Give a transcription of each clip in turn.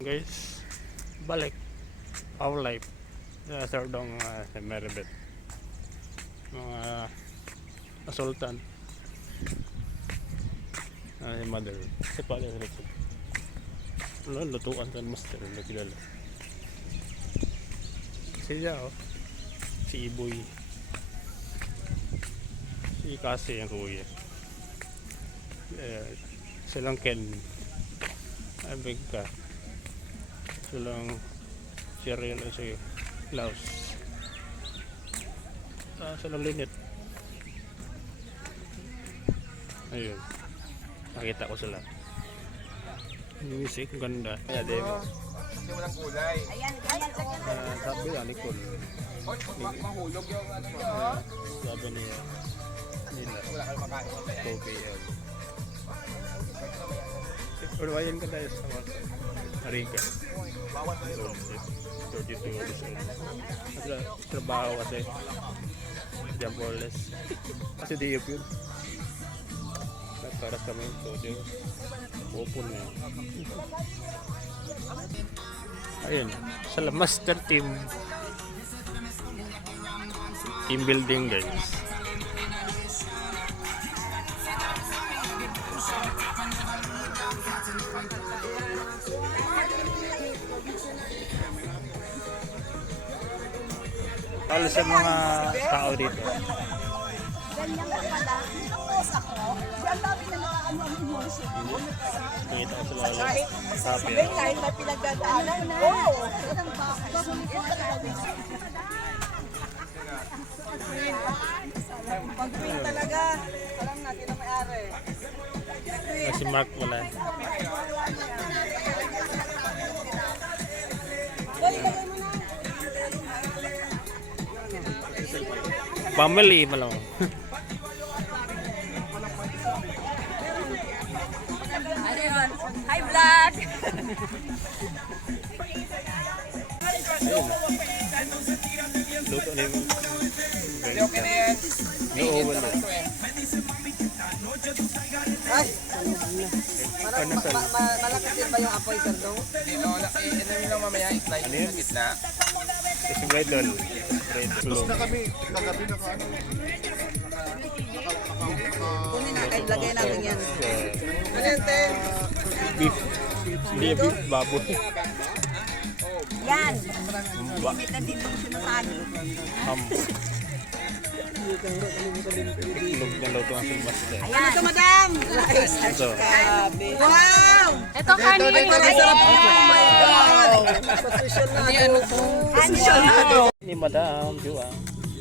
Guys, balik our life sa Sardong sa Meribet, mga asultan si mother si pala lutuan sa master na kilala siya si Iboy, si Kasi ang kuya, silang Ken abig ka, silang Cheryl at si Laos, silang Linet. Ayun, nakita ko sila. Music, ganda. Kaya Demo. Kasi walang kulay. Sabi na, Nicole. Mahulog yung ano nyo. Sabi niya, nila. Wala kang makain mamaya. 2 p.m. Urwayan ka tayo sa mga Ariga. Bawat na ito. 32 years old. Trabaho kasi. Jamboles. Kasi diyop yun. Para kami ito. Open na yun. Ayun. Sa master team. Team building guys. Para sa mga tao dito. Ganyan ka pala. Tapos ako, diyan dami na nakaano ang emotion. Nakita ko sila ulit. Sabi. Kahit may pinagdadaanan. Oo. Pag-queen talaga. Alam natin ang may-ari. Si Mark wala. Family malam. Hi vlog. Luto ni Okay na yan. no oven. Ay, Ano sa malakas din ba yung apoy sir dong? Hindi, no. Ano yun lang mamaya. Slide Ano sa yun? gitna. si Bredol. Tapos na kami, kagabi naka-ano. Kunin natin, lagay natin yan. Ano yun, te? Beef. Hindi beef, baboy. Yan. Limited edition na sagi. Itlog na luto ang silmaster. Ayan. Ito, madam. Rice. Ito. Wow. Ito kanin. Ay, sarap. Oh my God. Hindi ano po. Asyonado. Ni Madam Jua.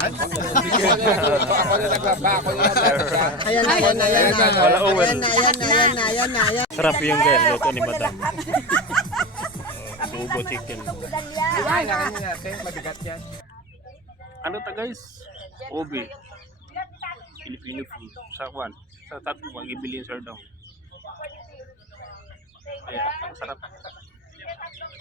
Ako na nagbaba. Ako na nagbaba. Ayan na, ayan na, ayan na. Wala oven. Ayan na, ayan na, ayan na, ayan na, ayan. Sarap yung guys, luto ni Madam. Subo chicken. Ay, nakanin natin. Mabigat yan. Ano ta guys? Obi. Filipino food. Sa kwan. Sa tatlo pag ibilin sir daw. Kaya masarap.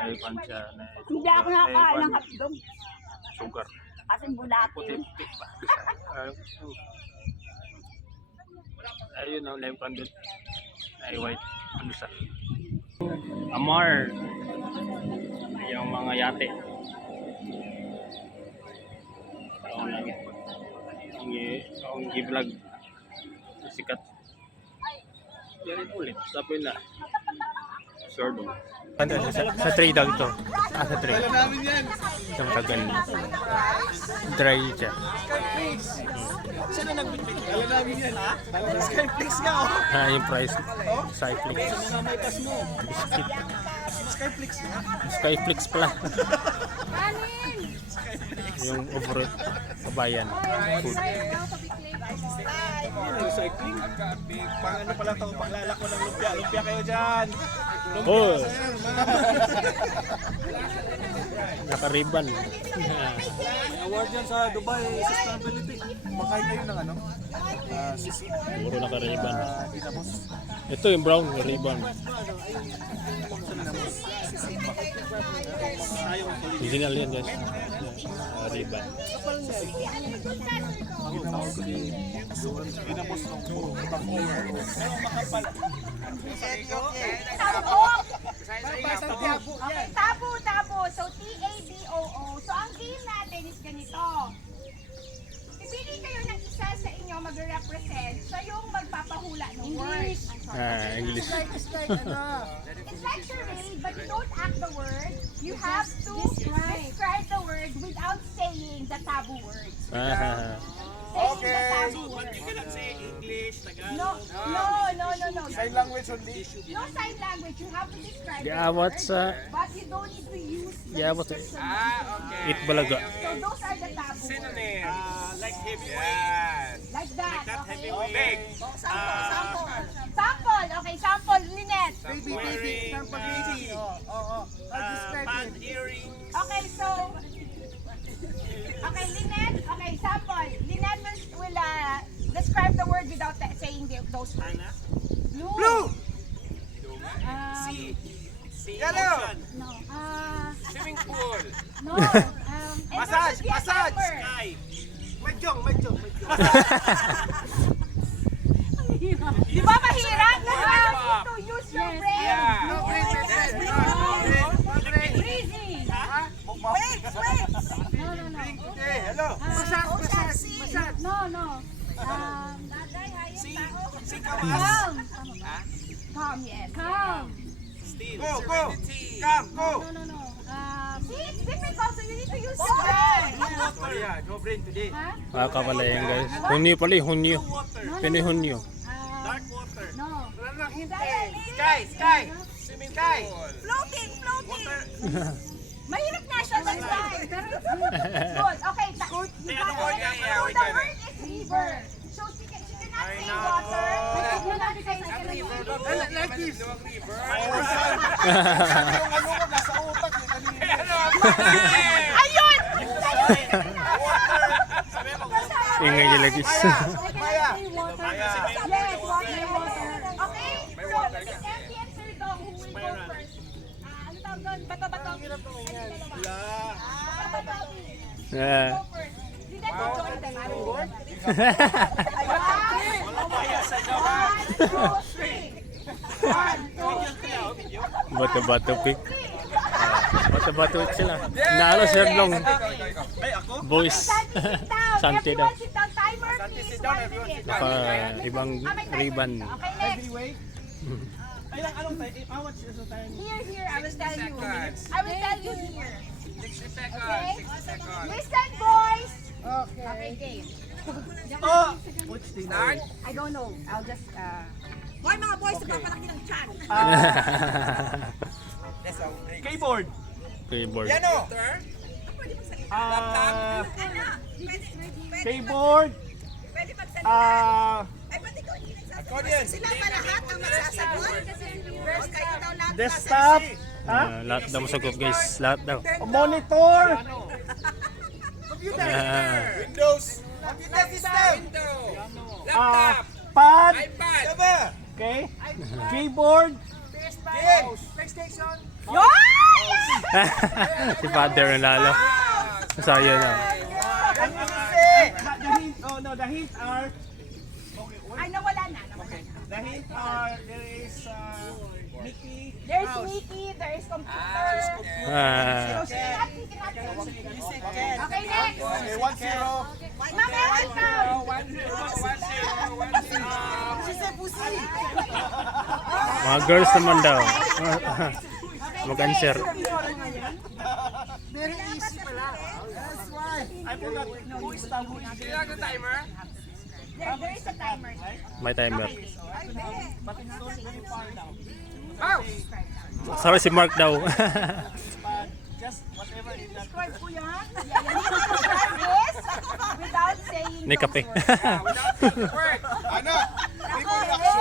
Ay pansya na. Hindi ako nakakain ng hotdog. Sugar. Kasing bulati. Puti pa. Ayun na live candle. Ay white. Ano sa? Amar. Yung mga yate. Ang i-vlog sikat yan ulit sabi na sordo sa tray daw ito sa tray isang tagal dry siya Sino nagbibig? Alam namin yan, ha? Skyflix nga, yung price Skyflix may pass mo. biscuit Skyflix nga. Skyflix pala yung over kabayan food Recycling. Pang ano pala ito, panglalako ng lumpia. Lumpia kayo dyan. oh nakariban May award yan sa Dubai Sustainability. Makain kayo ng ano? Sisi. puro nakariban Dinamos. ito yung brown ribbon original yan guys ribbon Dinamos ng puro. Pero makapal. Sabog. Okay, tabo. So, T-A-B-O-O. So, ang game natin is ganito. Pipili kayo ng isa sa inyo mag-represent. Siya yung magpapahula ng words. English. It's like charade, but you don't act the word. You have to describe the word without saying the taboo words. Saying the taboo words. You cannot say English, Tagalog. No. Sign language only. No sign language. You have to describe Yeah, the what's word, but you don't need to use the Yeah, what- description. Eat balaga. So those are the taboo Synonym. words. Like heavyweight. Like that. That Okay. heavyweight. Sample. Okay, sample. Lynette. Wearing band earrings. Okay, so... Okay, Lynette. Okay, sample. Lynette will describe the word without saying those words. Blue. Yellow. No. Swimming pool. No. And Massage. there should be a timer. Sky. Di ba mahirap? You have to use your brain. Yeah. Breathing. Wait. No. No. Calm, yes. Calm. Steel. Go. Serenity. Go. No. See, it's difficult, so you need to use your brain. No brain today. Huh? Pala yan guys. Hunyo pala eh, hunyo. Pinoy hunyo. Dark water. No. Sky. Swimming pool. Floating. Mahirap na siya, that's why. Pero it's good. Good. Okay. You got it. Yeah, So we the got it. word is river. So she cannot say water. But you cannot say river. Like this. River. Nasa utak eh, kanina. Ayun! Ingay niya lagi. Maya. Yes, water. Okay, so si Empty and Sir Dong, who will go first? Ano tawag doon? Bato-bato. Bato-bato. Yeah. Go first. Did I go join them? I will go. Bato-bato pick. Bato-bato sila. Naalo sir long. Boys. Santi daw. Everyone sit down. Timer, please. 1 minute. Ibang ribbon. Okay, next. Here, I will tell you. I will tell you here. 60 seconds. Okay? 60 seconds. Listen, boys. Okay, game. Start. I don't know. I'll just, Hoy mga boys, nagpapalaki ng chan. Keyboard. Keyboard. Piano. Ano? Keyboard. Pwede magsalita. Ay, ba't ikaw hindi nagsasagot? Accordion. Sila ba lahat ang magsasagot? First, kayo daw lahat. Desktop. Lahat daw masagot guys. Lahat daw. Monitor. Windows. Computer system. Laptop. Pad. iPad. Okay. Keyboard. Si Father nalalo. Saya na. The hint are. ay, nawala na. The hint are. There is Mickey. There's Mickey, there is computer. Ah. So, she cannot say. Okay, next. Okay, 1-0. Mama, welcome. 1-0. Mga girls naman daw. Mag-answer. Very easy pala. That's why. I forgot who is the who is Sino ang timer? There is a timer. May timer. Oh! Sorry si Mark daw. just whatever is that. Describe ko yan. Yeah, you need to describe this without saying Ni kape. Word! Ano? Reproduction.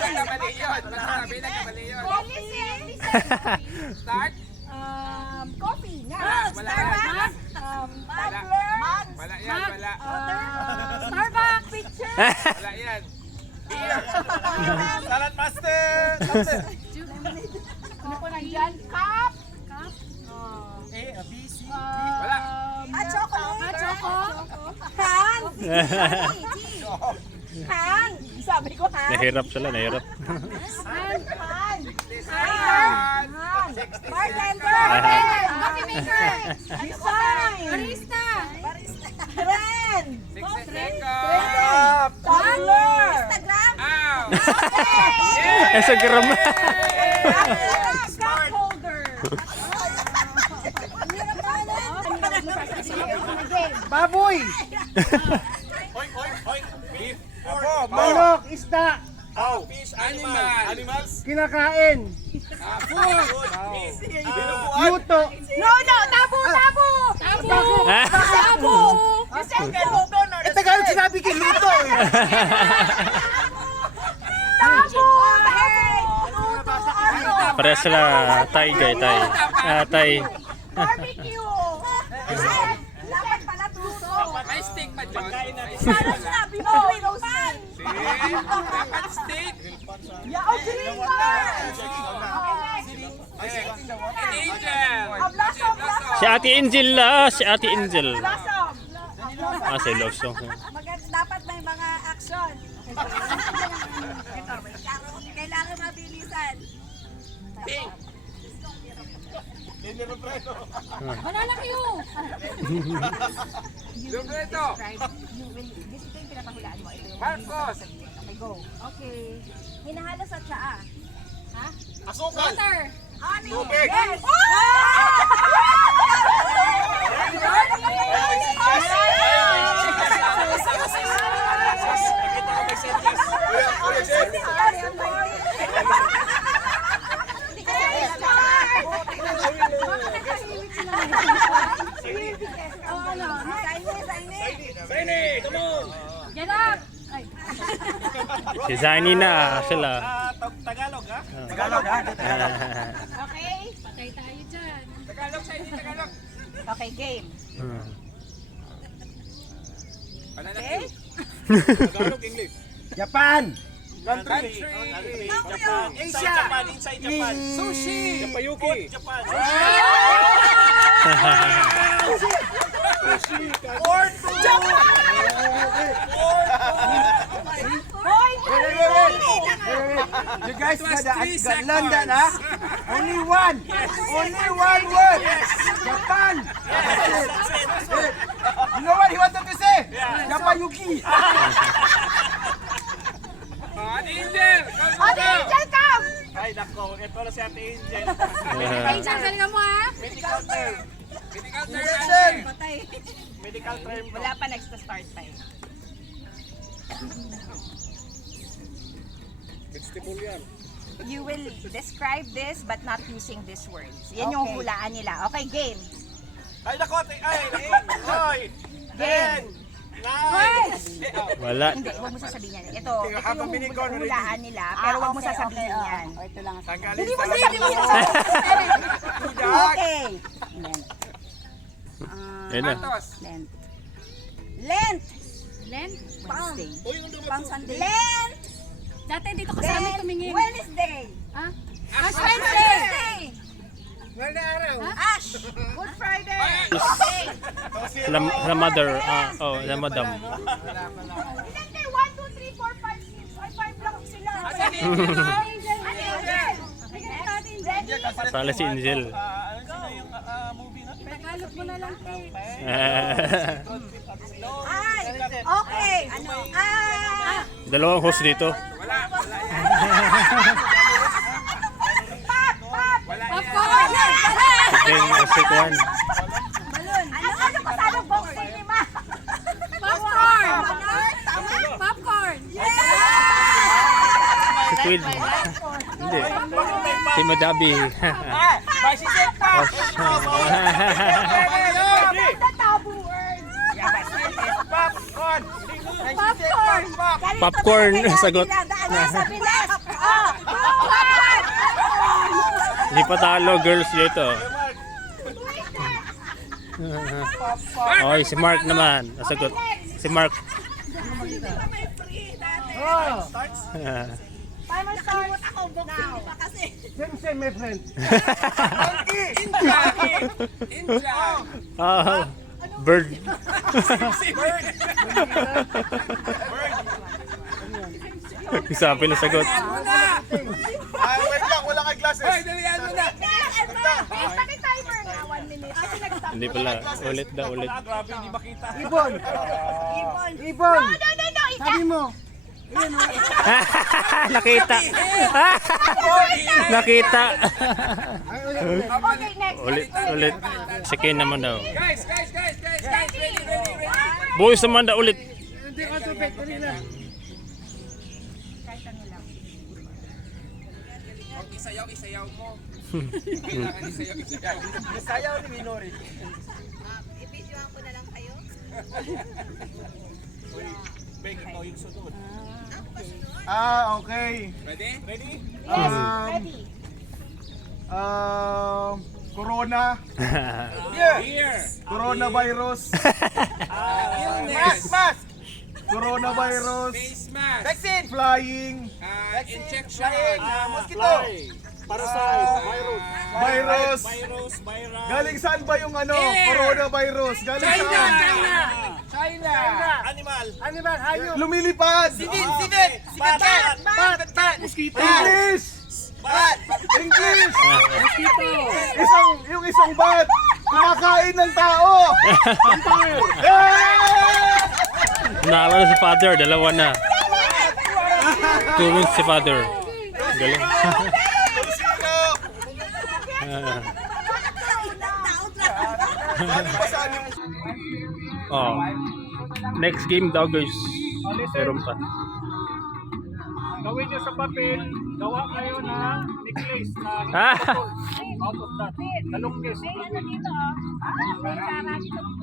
Nagkamali yun. Masasabi nagkamali yun. Listen. Start. Coffee. Wala. Starbucks. Tumbler. Wala yan, wala. Starbucks picture. Wala yan. Beer. Salad master. Ano po nandyan? Cup. A, B, C, D. Wala. Choco. Hang. Hang. Sabi ko ha. Nahirap sila, nahirap. Bartender. Coffee maker. Design. Barista. Trend. 60 seconds. Tumblr. Instagram. Instagram. Cup holder. Baboy! Manok, isda, Fish, animals. kinakain, Food. luto. No, tabu. Tabu. Eh, Tagalog sinabi ko, luto eh. Tabu. Pares sila Tay, Tay. Barbecue. Dapat pala tuso. May steak pa dyan. Parang sinabi mo, Rosan. Dapat steak. Yao, green card. An angel. Blossom. Si Ate Angel si Ate Angel. Blossom. Si Love Song. Dapat may mga action. Kailangan mabilisan. Banana Q. Lumbrito. This ito yung pinapahulaan mo. Ito yung Marcos. Okay, go. Okay. Hinahalo sa tsaa. Ha? Water. Honey. Yes. Get up. Ay. Si Zani na sila. Tagalog ha? Okay. Patay tayo dyan. Tagalog sa hindi Tagalog. Okay, game. Okay. Tagalog, English. Japan, Country. Japan. Asia, Inside Japan. Sushi. Japayuki. Japan. You guys was got 3 seconds. London, huh? Only one word. Japan. That's it. You know what he wanted to say? Japayuki. An angel. Ate Angel, come. Ay, nako. Ito na si Ate Angel. Angel, galing mo ha. Medical term. Medical Injection. Medical term. Wala pa next to start time. Vegetable yan. You will describe this but not using these words. Yan yung hulaan nila. Okay, game. Ay, nako. Ay. Game. Wala. Hindi, huwag mo sasabihin yan. Ito habang yung binigay ko, hulaan nila, pero huwag mo sasabihin yan. Tanggalin Hindi mo sa sasabihin. Okay. Yan na. Santos. Lent. Lent? Pang. Uy, ano ba? Pang Sunday. Lent. Dati dito ka sa amin tumingin. Wednesday. Ha? Ash Wednesday. Ash. Good Friday. Sa mother. Sa madam. Ilan kayo? 1, 2, 3, 4, 5, 6. Ay, 5 lang sila. Asan yung Angel. Bigyan natin. Ready? Sala si Angel. Ano yung movie na? Tagalog mo na lang, te. Ay. Okay. Ano? Dalawang host dito. Popcorn! Then, sick one. Ano pa sa box cinema? Popcorn! Popcorn! Si Quid. Hindi. Si Madabi. Bicycle pa. The taboo word. Popcorn. Popcorn! Popcorn, sagot. Sa bilis. Hindi pa talo, girls dito. Okay, si Mark naman. Sagot. Si Mark. Timer starts. Ako box cinema kasi. Same, my friend. Oh, bird. Sabi na sagot. Wait lang, wala kay glasses. Hoy, dalihan mo na. Paki-timer nga, 1 minute. Kasi nag-stop. Hindi pala. Ulit daw, ulit. Grabe, hindi makita. Ibon. No, no, no, no. Sabi mo. Nakita. Nakita. Okay, next. Ulit, ulit. Second naman daw. Guys. Ready. Boys naman daw ulit. Isayaw mo. Kailangan isayaw. Sayaw ni Minori. I-videoan ko na lang kayo. Beng, ikaw yung sunod. Okay. Ready? Ready. Corona. Here. Coronavirus. Illness. Mask. Coronavirus. Face mask. Vaccine. Flying. Injection. Mosquito. Virus. Virus. Galing saan ba yung coronavirus? Galing China. Animal, hayop. Lumilipad. Bat. Mosquito. English. Yung isang bat. Kumakain ng tao. Naalala na si Father. Dalawa na. 2 wins si Father. Galing. Oh. Next game daw guys. Meron pa. Gawin nyo sa papel, gawa kayo ng necklace na Ah! out of that. The longest. May ano dito, oh. May Sarah dito sa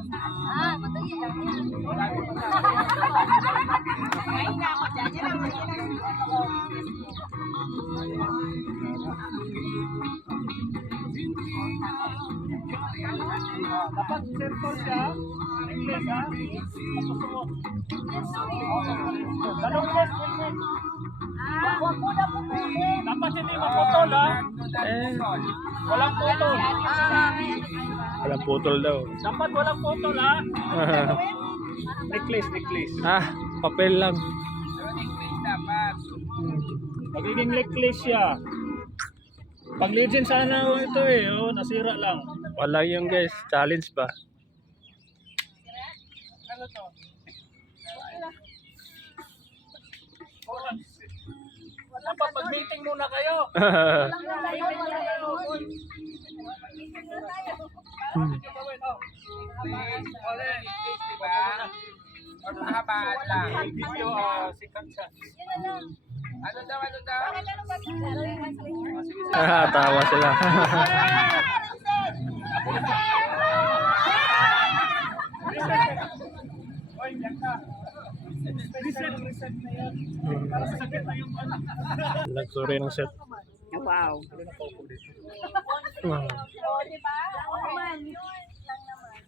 madali lang yan. Kain na ako dyan. Yan ang Dapat circle siya, necklace ha. Tapos the longest. Huwag mo na pupulin. Dapat hindi maputol ha. Walang putol. Walang putol daw. Dapat walang putol ha. Necklace. Papel lang. Magiging necklace siya. Pag legend sana ito nasira lang. Wala yung guys. Challenge ba? Ano to? Dapat mag-meeting muna kayo. Meeting muna kayo. Or mahabaan lang. Video sikat siya. Ano daw? Tawa sila. Oy, yan ka. Reset na yan. Para sa sakit na yung ano. Nagsuri ng set. Oh, di ba? Man. Lang naman.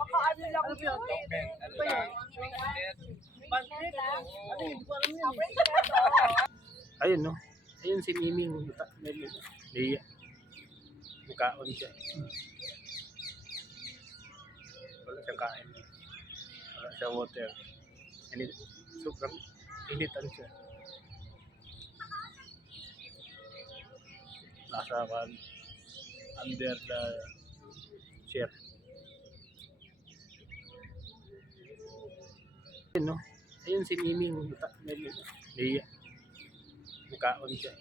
Baka ano lang yun. Ayun no. Ayun si Miming. Liya. Mukhaon siya. Wala siyang kain. Wala siyang water. Sobrang initan siya. Nasa under the chair. Ayun no. Ayun si Miming. Liya. Mukhaon siya.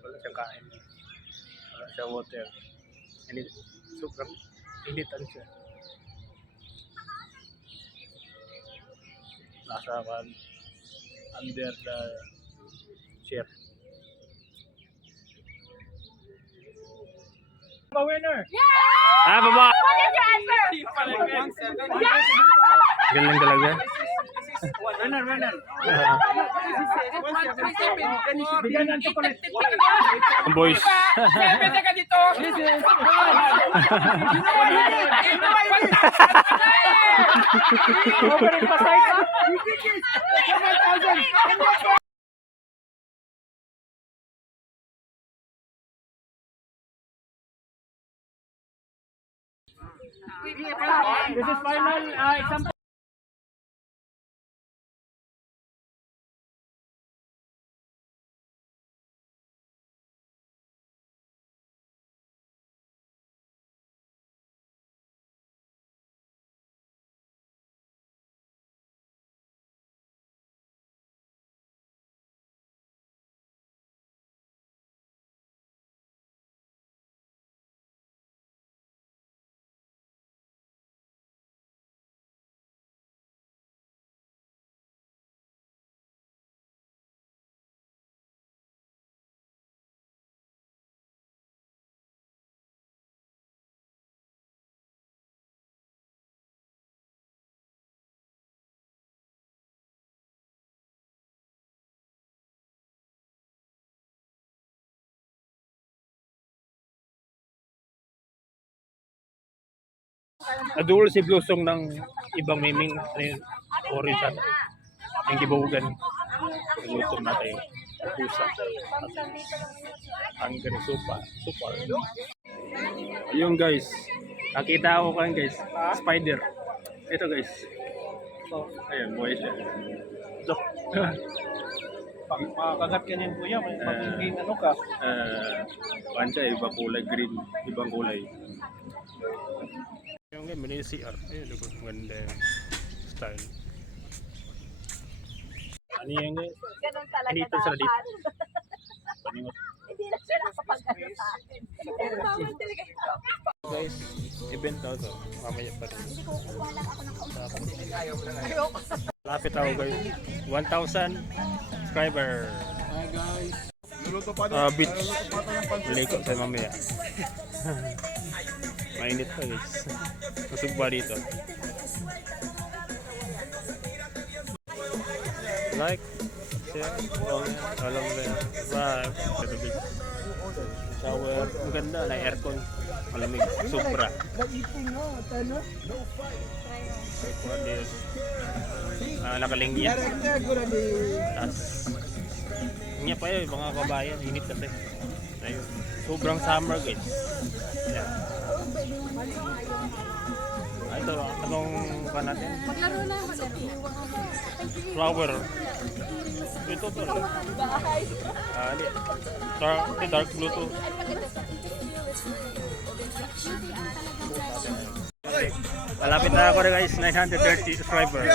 Wala siyang kain. Wala siyang water. Sobrang initan siya. Nasa under the chair. Winner! Baba! What is your answer? Galing talaga. Winner! Bigyan ng chocolate. Ang boys. Pwede ka dito. Opening pa side ha? This is final exam. Nadulo si Blusong ng ibang miming orange ang gibugan. Nagutom natin pusa. Ang gani super. Ayun guys. Nakita ako kan guys. Spider. Ito guys. Ayun, buhay siya. Dok. Pag makakagat ka niyan kuya, may magiging ano ka. Pancha, ibang kulay green, ibang kulay. Yung game, mali CR. Ayun, diba? Maganda yung style. Ano yung guys? Ganun talaga Dito sa dito. dapat. Paningot. Hindi na siya nakapag-ano sa akin. Pero bawal talaga ito. Guys, event daw to. Mamaya pa rin. Hindi ko kukuha lang ako ng kausap. Lapit ako guys. 1,000 subscriber. Hi guys. Luluto pa Beach. Maliko sa mamaya. Mainit pa guys. Masugba dito. Like, share, comment, alam na yan. Subscribe. Ito big. Shower. Ang ganda na aircon. Malamig. Sobra. Nag-ipon nga, tano. Nakalingya. Director ko na ni... Tapos, nga pa yun, mga kabayan, init kasi. Ayun. Sobrang summer guys. Yan. Ito, anong pa natin? Maglaro na. Flower. Ito to. Dark blue to. Malapit na ako na guys, 930 subscribers.